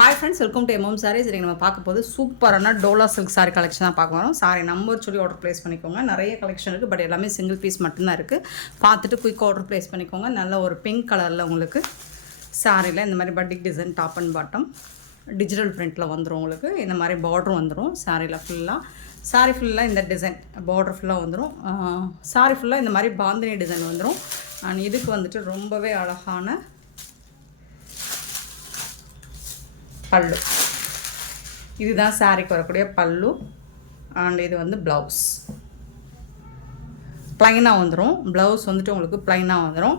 Hi friends, welcome to MM Sarees. இன்றைக்கி நம்ம பார்க்க போது சூப்பரான டோலா சில்க் சாரி கலெக்ஷன் தான் பார்க்க வரோம். சாரி நம்பர் சொல்லி ஆர்டர் ப்ளேஸ் பண்ணிக்கோங்க. நிறைய கலெக்ஷன் இருக்குது, பட் எல்லாமே சிங்கிள் பீஸ் மட்டும்தான் இருக்குது. பார்த்துட்டு குயிக் ஆர்டர் ப்ளேஸ் பண்ணிக்கோங்க. நல்ல ஒரு பிங்க் கலரில் உங்களுக்கு சாரியில் இந்த மாதிரி batik design top and bottom digital பிரிண்டில் வந்துடும். உங்களுக்கு இந்த மாதிரி பார்டரும் வந்துடும் சாரியில் ஃபுல்லாக. சாரி ஃபுல்லாக இந்த டிசைன் பார்டர் ஃபுல்லாக வந்துடும். சாரி ஃபுல்லாக இந்த மாதிரி பாந்தினி டிசைன் வந்துடும். அண்ட் இதுக்கு வந்துட்டு ரொம்பவே அழகான பல்லு. இதுதான் சாரிக்கு வரக்கூடிய பல்லு. அண்ட் இது வந்து ப்ளவுஸ் ப்ளைனாக வந்துடும். ப்ளவுஸ் வந்துட்டு உங்களுக்கு ப்ளைனாக வந்துடும்.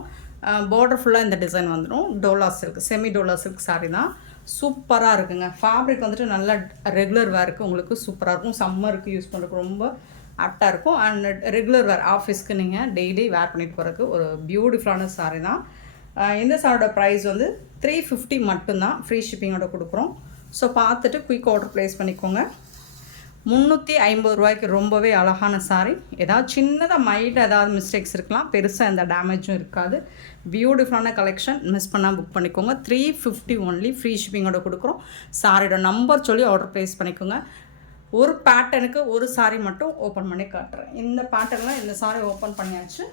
பார்டர் ஃபுல்லாக இந்த டிசைன் வந்துடும். Dola silk, semi Dola silk sorry தான். சூப்பராக இருக்குங்க. ஃபேப்ரிக் வந்துட்டு நல்லா ரெகுலர் வேருக்கு உங்களுக்கு சூப்பராக இருக்கும். சம்மருக்கு யூஸ் பண்ணுறதுக்கு ரொம்ப ஆப்டாக இருக்கும். அண்ட் ரெகுலர் வேர் ஆஃபீஸ்க்கு நீங்கள் டெய்லி வேர் பண்ணிட்டு போகிறதுக்கு ஒரு பியூட்டிஃபுல்லான சாரி தான். இந்த சாரோட ப்ரைஸ் வந்து 350 மட்டும்தான். ஃப்ரீ ஷிப்பிங்கோட கொடுக்குறோம். ஸோ பார்த்துட்டு குயிக் ஆர்டர் ப்ளேஸ் பண்ணிக்கோங்க. 350 ரூபாய்க்கு ரொம்பவே அழகான சாரி. ஏதாவது சின்னதாக மைல்டாக ஏதாவது மிஸ்டேக்ஸ் இருக்கலாம், பெருசாக எந்த டேமேஜும் இருக்காது. பியூட்டிஃபுல்லான கலெக்ஷன், மிஸ் பண்ணால் புக் பண்ணிக்கோங்க. 350 ஒன்லி, ஃப்ரீ ஷிப்பிங்கோட கொடுக்குறோம். சாரியோட நம்பர் சொல்லி ஆர்டர் ப்ளேஸ் பண்ணிக்கோங்க. ஒரு பேட்டர்னுக்கு ஒரு சாரி மட்டும் ஓப்பன் பண்ணி காட்டுறேன். இந்த பேட்டர்னில் இந்த சாரி ஓப்பன் பண்ணியாச்சு.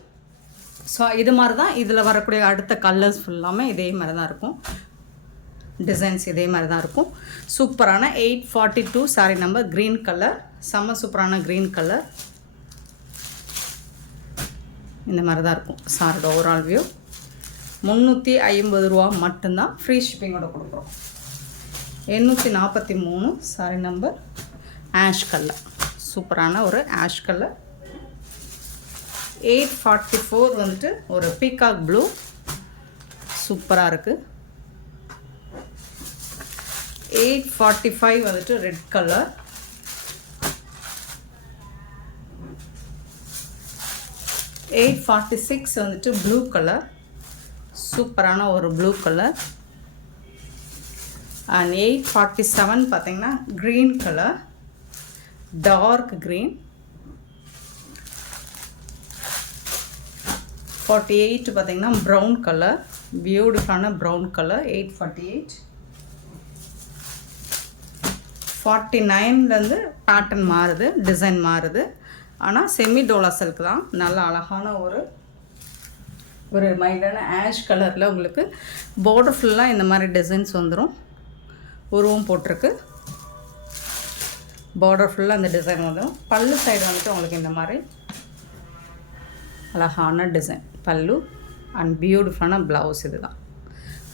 ஸோ இது மாதிரி தான் இதில் வரக்கூடிய அடுத்த கலர்ஸ் ஃபுல்லாமே இதே மாதிரி தான் இருக்கும். டிசைன்ஸ் இதே மாதிரி தான் இருக்கும். சூப்பரான 842 சாரி நம்பர், க்ரீன் கலர், செம்ம சூப்பரான க்ரீன் கலர். இந்த மாதிரி தான் இருக்கும் சாரோட ஓவரால் வியூ. 350 ரூபா மட்டும்தான். ஃப்ரீ ஷிப்பிங்கோட கொடுக்குறோம். 843 சாரி நம்பர், ஆஷ் கலர், சூப்பரான ஒரு ஆஷ் கலர். 844 வந்துட்டு ஒரு பீகாக் ப்ளூ, சூப்பராக இருக்குது. 845 வந்துட்டு ரெட் கலர். 846 வந்துட்டு ப்ளூ கலர், சூப்பரான ஒரு ப்ளூ கலர். அண்ட் 847 பார்த்தீங்கன்னா க்ரீன் கலர், டார்க் க்ரீன். 48 பார்த்தீங்கன்னா ப்ரௌன் கலர், பியூட்டிஃபுல்லான ப்ரௌன் கலர். 848. 49லேருந்து பேட்டர்ன் மாறுது, டிசைன் மாறுது. ஆனால் செமி டோலா சில்க் தான். நல்ல அழகான ஒரு மைல்டான ஆஷ் கலரில் உங்களுக்கு பார்டர் ஃபுல்லாக இந்த மாதிரி டிசைன்ஸ் வந்துடும். உருவம் போட்டிருக்கு. பார்டர் ஃபுல்லாக இந்த டிசைன் வந்துடும். பல்லு சைடு வந்துட்டு உங்களுக்கு இந்த மாதிரி அழகான டிசைன் பல்லு. அண்ட் பியூட்டிஃபுல்லான ப்ளவுஸ். இது தான்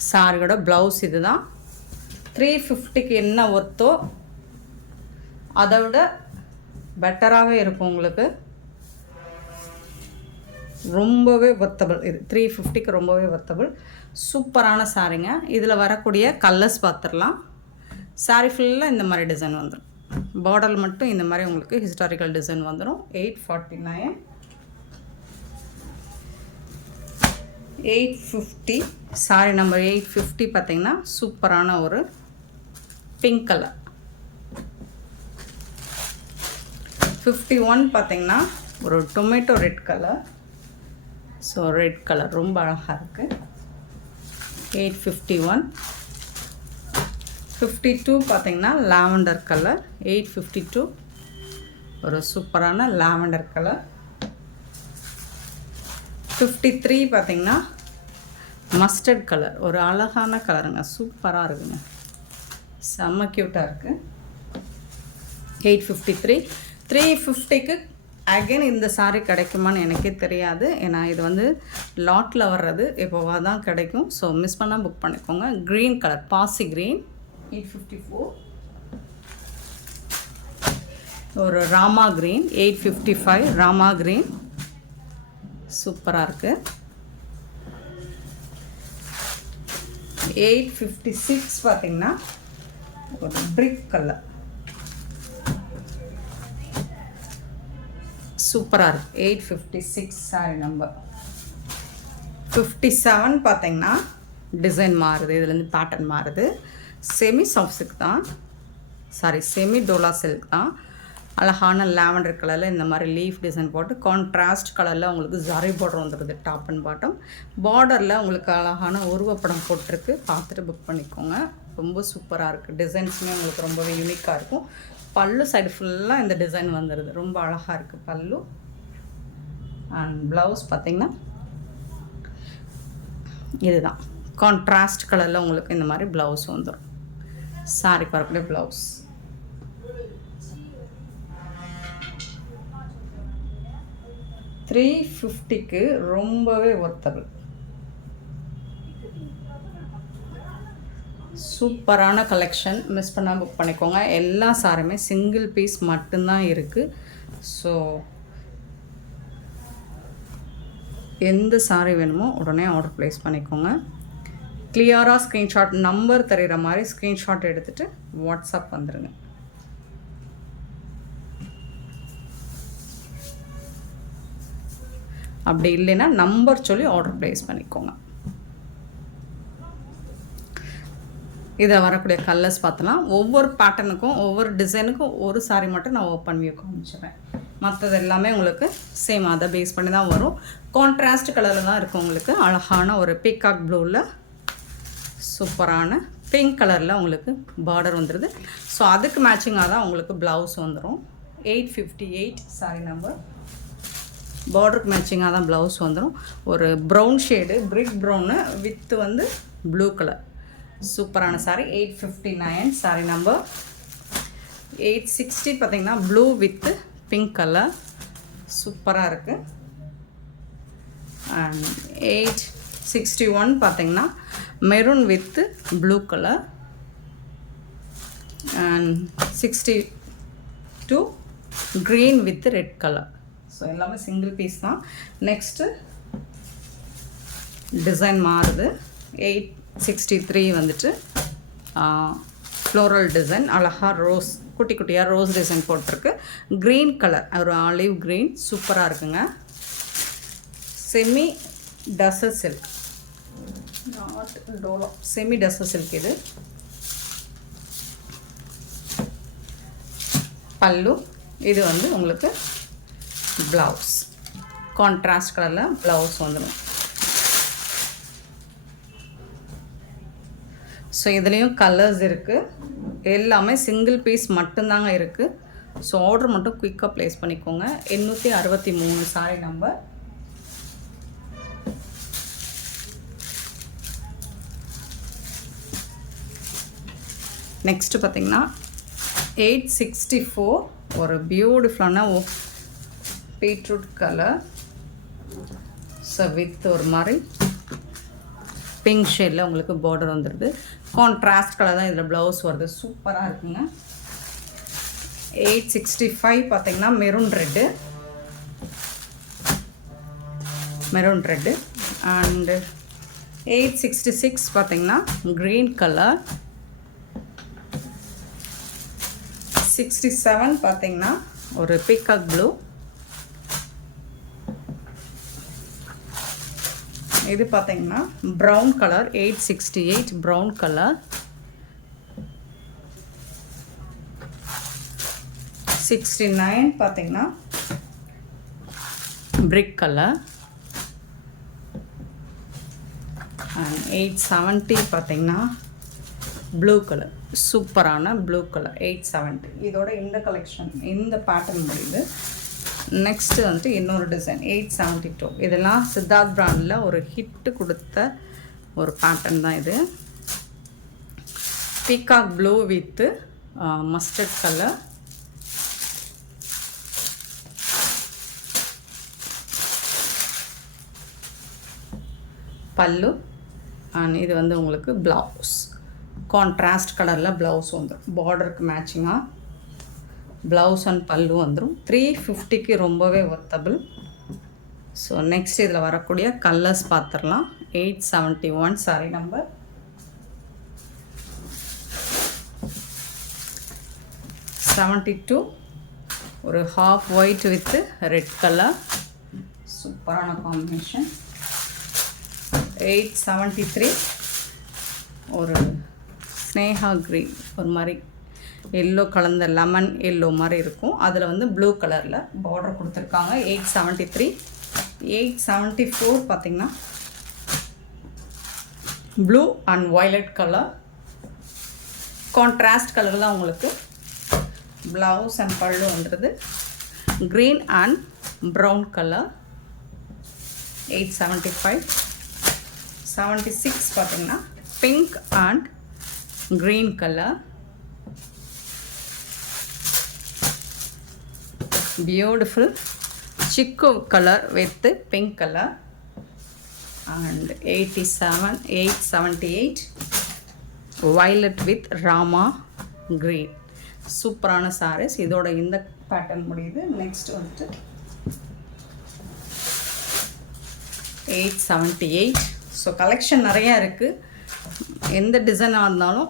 சாரியோட ப்ளவுஸ். இது தான் 350க்கு என்ன ஒர்த்தோ அதை விட பெட்டராகவே இருக்கும் உங்களுக்கு. ரொம்பவே ஒர்த்தபிள். இது 350க்கு ரொம்பவே ஒர்த்தபிள். சூப்பரான சாரிங்க. இதில் வரக்கூடிய கலர்ஸ் பார்த்துடலாம். சாரி ஃபுல்லாக இந்த மாதிரி டிசைன் வந்துடும். பார்டர் மட்டும் இந்த மாதிரி உங்களுக்கு ஹிஸ்டாரிக்கல் டிசைன் வந்துடும். 849. 850 சாரி நம்பர் 850 பார்த்தீங்கன்னா சூப்பரான ஒரு பிங்க் கலர். 51 பார்த்தீங்கன்னா ஒரு tomato red colour. So red colour ரொம்ப அழகாக இருக்குது. 851. 52 பார்த்தீங்கன்னா லாவெண்டர் கலர். 852 ஒரு சூப்பரான லாவெண்டர் கலர். 53 பார்த்தீங்கன்னா மஸ்டர்ட் கலர், ஒரு அழகான கலருங்க, சூப்பராக இருக்குங்க, செம்ம க்யூட்டாக இருக்குது. 853. 350க்கு அகைன் இந்த சாரீ கிடைக்குமான்னு எனக்கே தெரியாது. ஏன்னா இது வந்து லாட்டில் வர்றது, எப்போவா தான் கிடைக்கும். ஸோ மிஸ் பண்ணால் புக் பண்ணிக்கோங்க. க்ரீன் கலர், பாசி க்ரீன். 854. ஒரு ராமா க்ரீன். 855 ராமா க்ரீன், சூப்பராக இருக்குது. 856 பார்த்தீங்கன்னா ஒரு பிரிக் கலர், சூப்பராக இருக்குது. 856 சாரி நம்பர். 57 பார்த்தீங்கன்னா டிசைன் மாறுது, இதுலேருந்து பேட்டர்ன் மாறுது. செமி சாஃப்ட் சில்க் தான், சாரி செமி டோலா சில்க் தான். அழகான லாவெண்டர் கலரில் இந்த மாதிரி லீஃப் டிசைன் போட்டு கான்ட்ராஸ்ட் கலரில் உங்களுக்கு ஜரி பார்டர் வந்துடுது. டாப் அண்ட் பாட்டம் பார்டரில் உங்களுக்கு அழகான உருவப்படம் போட்டிருக்கு. பார்த்துட்டு புக் பண்ணிக்கோங்க. ரொம்ப சூப்பராக இருக்குது. டிசைன்ஸுமே உங்களுக்கு ரொம்பவே யூனிக்காக இருக்கும். பல்லு சைடு ஃபுல்லாக இந்த டிசைன் வந்துடுது. ரொம்ப அழகாக இருக்குது பல்லு. அண்ட் ப்ளவுஸ் பார்த்திங்கன்னா இதுதான் கான்ட்ராஸ்ட் கலரில் உங்களுக்கு இந்த மாதிரி ப்ளவுஸ் வந்துடும். சாரிக்கு வரக்கூடிய ப்ளவுஸ். $350க்கு ரொம்பவே ஒர்த்தபிள். சூப்பரான கலெக்ஷன். மிஸ் பண்ணாமல் புக் பண்ணிக்கோங்க. எல்லா சாரியுமே சிங்கிள் பீஸ் மட்டும்தான் இருக்குது. ஸோ எந்த சாரி வேணுமோ உடனே ஆர்டர் ப்ளேஸ் பண்ணிக்கோங்க. கிளியராக ஸ்க்ரீன்ஷாட் நம்பர் தெரிகிற மாதிரி ஸ்க்ரீன்ஷாட் எடுத்துகிட்டு வாட்ஸ்அப் வந்துடுங்க. அப்படி இல்லைன்னா நம்பர் சொல்லி ஆர்டர் ப்ளேஸ் பண்ணிக்கோங்க. இதில் வரக்கூடிய கலர்ஸ் பார்த்தலாம். ஒவ்வொரு பேட்டர்னுக்கும் ஒவ்வொரு டிசைனுக்கும் ஒரு சாரி மட்டும் நான் ஓப்பன் வியூ காமிச்சிடுறேன். மற்றது எல்லாமே உங்களுக்கு சேம் அதை பேஸ் பண்ணி தான் வரும். கான்ட்ராஸ்ட் கலரில் தான் இருக்கும். உங்களுக்கு அழகான ஒரு பீகாக் ப்ளூவில் சூப்பரான பிங்க் கலரில் உங்களுக்கு பார்டர் வந்துடுது. ஸோ அதுக்கு மேட்சிங்காக தான் உங்களுக்கு ப்ளவுஸ் வந்துடும். 858 சாரி நம்பர். பார்டருக்கு மேட்சிங்காக தான் ப்ளவுஸ் வந்துடும். ஒரு brown shade brick brown with வந்து ப்ளூ கலர். சூப்பரான சாரி. 859 சாரி நம்பர். 860 பார்த்திங்கன்னா ப்ளூ வித்து பிங்க் கலர் சூப்பராக இருக்குது. அண்ட் 861 பார்த்திங்கன்னா maroon with blue colour. And 62 green with red colour. So எல்லாமே சிங்கிள் பீஸ் தான். நெக்ஸ்ட்டு டிசைன் மாறுது. 863 வந்துட்டு ஃப்ளோரல் டிசைன். அழகாக ரோஸ் குட்டி குட்டியாக ரோஸ் டிசைன் போட்டிருக்கு. க்ரீன் கலர் ஒரு ஆலிவ் க்ரீன் சூப்பராக இருக்குங்க. Semi tussar silk, not Dolo, semi tussar silk. இது பல்லு. இது வந்து உங்களுக்கு ப்ளவுஸ். கான்ட்ராஸ்ட் கலரில் ப்ளவுஸ் வந்துடும். ஸோ இதுலேயும் கலர்ஸ் இருக்குது. எல்லாமே சிங்கிள் பீஸ் மட்டும்தாங்க இருக்குது. ஸோ ஆர்டர் மட்டும் குயிக்காக ப்ளேஸ் பண்ணிக்கோங்க. 863 சாரி நம்பர். நெக்ஸ்ட்டு பார்த்திங்கன்னா 864 ஒரு பியூட்டிஃபுல்லான பீட்ரூட் கலர். ஸோ வித் ஒரு மாதிரி பிங்க் ஷேடில் உங்களுக்கு பார்டர் வந்துடுது. கான்ட்ராஸ்ட் கலர் தான் இதில் ப்ளவுஸ் வருது. சூப்பராக இருக்குங்க. 865 பார்த்திங்கன்னா மெரூன் ரெட்டு. அண்டு 866 பார்த்திங்கன்னா க்ரீன் கலர். 67 பார்த்திங்கன்னா ஒரு பீகாக் ப்ளூ. இது பார்த்தீங்கன்னா ப்ரௌன் கலர். 868 brown colour. 69 பார்த்தீங்கன்னா பிரிக் கலர். அண்ட் 870 பார்த்தீங்கன்னா ப்ளூ கலர். சூப்பரான ப்ளூ கலர் 870. இதோட இந்த கலெக்ஷன் இந்த பேட்டர்ன் முடியுது. நெக்ஸ்ட்டு வந்துட்டு இன்னொரு டிசைன் 872. இதெல்லாம் சித்தார்த் பிராண்டில் ஒரு ஹிட்டு கொடுத்த ஒரு பேட்டர்ன் தான் இது. Peacock blue with mustard colour. பல்லு. அண்ட் இது வந்து உங்களுக்கு ப்ளவுஸ். கான்ட்ராஸ்ட் கலரில் ப்ளவுஸ் வந்துடும். பார்டருக்கு மேட்சிங்காக ப்ளவுஸ் அண்ட் பல்லு வந்துடும். 350க்கு ரொம்பவே ஒர்த்தபிள். ஸோ நெக்ஸ்ட் இதில் வரக்கூடிய கலர்ஸ் பார்த்துடலாம். 871 சாரி நம்பர். 72 ஒரு half white with red colour. சூப்பரான காம்பினேஷன். 873 ஒரு ஸ்னேஹா க்ரீன் ஒரு மாதிரி எல்லோ கலந்த லெமன் எல்லோ மாதிரி இருக்கும். அதில் வந்து ப்ளூ கலரில் பார்டர் கொடுத்துருக்காங்க. 873. 874 பார்த்திங்கன்னா blue and violet colour. Contrast colour தான் உங்களுக்கு ப்ளவுஸ் அண்ட் பல்லு வந்துடுது. Green and brown colour 875. 76 பார்த்தீங்கன்னா pink and green colour, beautiful chiku color with pink color. And 878 violet with Rama green. சூப்பரான sarees. இதோட இந்த பேட்டர்ன் முடியுது. நெக்ஸ்ட் வந்துட்டு 878. ஸோ கலெக்ஷன் நிறையா இருக்குது. எந்த டிசைனாக இருந்தாலும்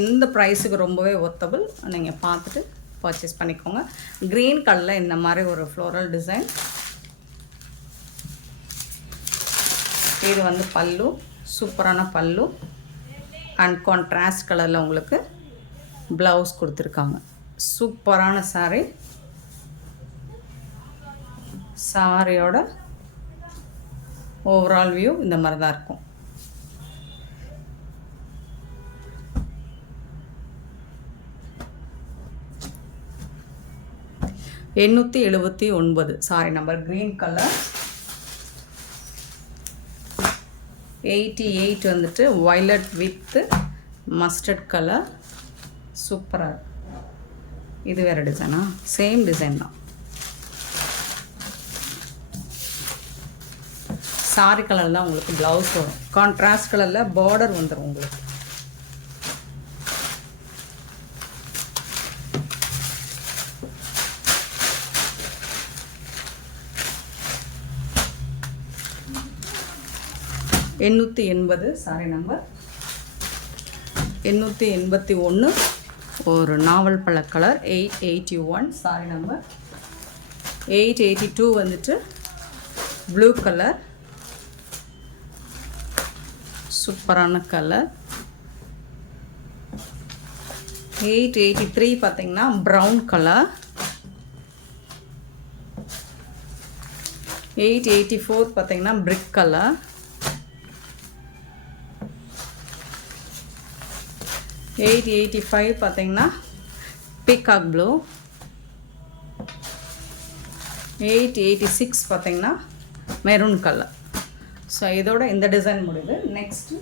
எந்த ப்ரைஸுக்கு ரொம்பவே ஒர்த்தபிள். நீங்கள் பார்த்துட்டு பர்ச்சேஸ் பண்ணிக்கோங்க. க்ரீன் கலரில் இந்த மாதிரி ஒரு ஃப்ளோரல் டிசைன். இது வந்து பல்லு, சூப்பரான பல்லு அண்ட் கான்ட்ராஸ்ட் கலரில் உங்களுக்கு ப்ளவுஸ் கொடுத்துருக்காங்க. சூப்பரான சாரீ. சாரியோட ஓவரால் வியூ இந்த மாதிரி தான் இருக்கும். $879 சாரி நம்பர். Green colour. 88 வந்துட்டு வயலட் வித் மஸ்டர்ட் கலர். சூப்பராக. இது வேறு டிசைனா? சேம் டிசைன் தான். சாரி கலர் தான் உங்களுக்கு ப்ளவுஸ் வரும். கான்ட்ராஸ்ட் கலரில் பார்டர் வந்துடும் உங்களுக்கு. $880 சாரி நம்பர். 881 ஒரு நாவல் பழ கலர். 881 sorry number. 882 வந்துட்டு ப்ளூ கலர், சூப்பரான கலர். 883 பார்த்தீங்கன்னா ப்ரௌன் கலர். 884 பார்த்தீங்கன்னா பிரிக் கலர். 885 பார்த்தீங்கன்னா பீகாக் ப்ளூ. 886 பார்த்தீங்கன்னா மெரூன் கலர். ஸோ இதோட இந்த டிசைன் முடியுது. நெக்ஸ்ட்டு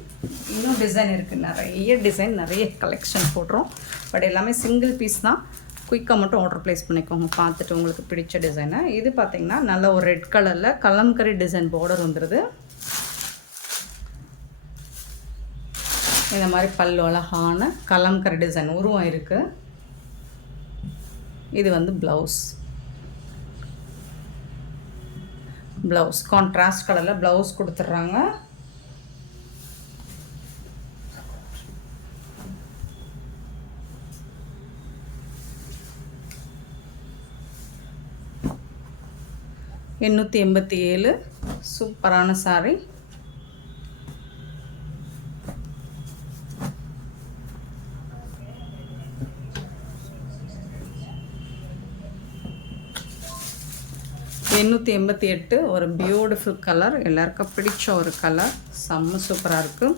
இன்னும் டிசைன் இருக்குது. நிறைய டிசைன், நிறைய கலெக்ஷன் போடுறோம். பட் எல்லாமே சிங்கிள் பீஸ் தான். குயிக்காக மட்டும் ஆர்டர் ப்ளேஸ் பண்ணிக்கோங்க பார்த்துட்டு உங்களுக்கு பிடிச்ச டிசைனை. இது பார்த்திங்கன்னா நல்ல ஒரு ரெட் கலரில் கலம்கரி டிசைன் பார்டர் வந்துடுது. இந்த மாதிரி பல்லு அழகான கலம்கரி டிசைன் உருவம் இருக்குது. இது வந்து ப்ளவுஸ். ப்ளவுஸ் கான்ட்ராஸ்ட் கலரில் ப்ளவுஸ் கொடுத்துட்றாங்க. $887 சூப்பரான சாரி. $888 ஒரு பியூட்டிஃபுல் கலர். எல்லாருக்கும் பிடிச்ச ஒரு கலர். செம்ம சூப்பராக இருக்குது.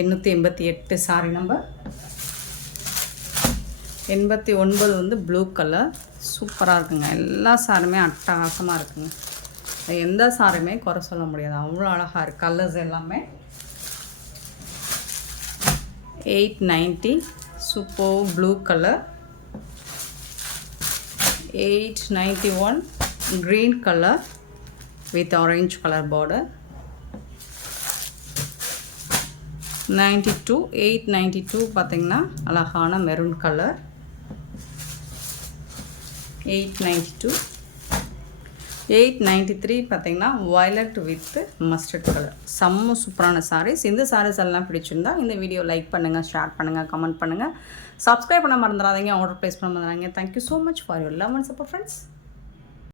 888 சாரி நம்பர். 89 வந்து ப்ளூ கலர். சூப்பராக இருக்குங்க. எல்லா சாரியுமே அட்டகாசமாக இருக்குங்க. எந்த சாரியுமே குறை சொல்ல முடியாது, அவ்வளோ அழகாக இருக்குது கலர்ஸ் எல்லாமே. 890 super blue colour. 891 green color with orange color border. 892 பார்த்தீங்கன்னா அழகான மெரூன் கலர். 893 பார்த்தீங்கன்னா வயலட் வித் மஸ்டர்ட் கலர். செம்ம சூப்பரான சாரீஸ். இந்த சாரீஸ் எல்லாம் பிடிச்சிருந்தா இந்த வீடியோ லைக் பண்ணுங்கள், ஷேர் பண்ணுங்கள், கமெண்ட் பண்ணுங்கள், சப்ஸ்கிரைப் பண்ண மறந்துடாதீங்க, ஆர்டர் ப்ளேஸ் பண்ண மறந்துடாதீங்க. Thank you so much for your love and support friends.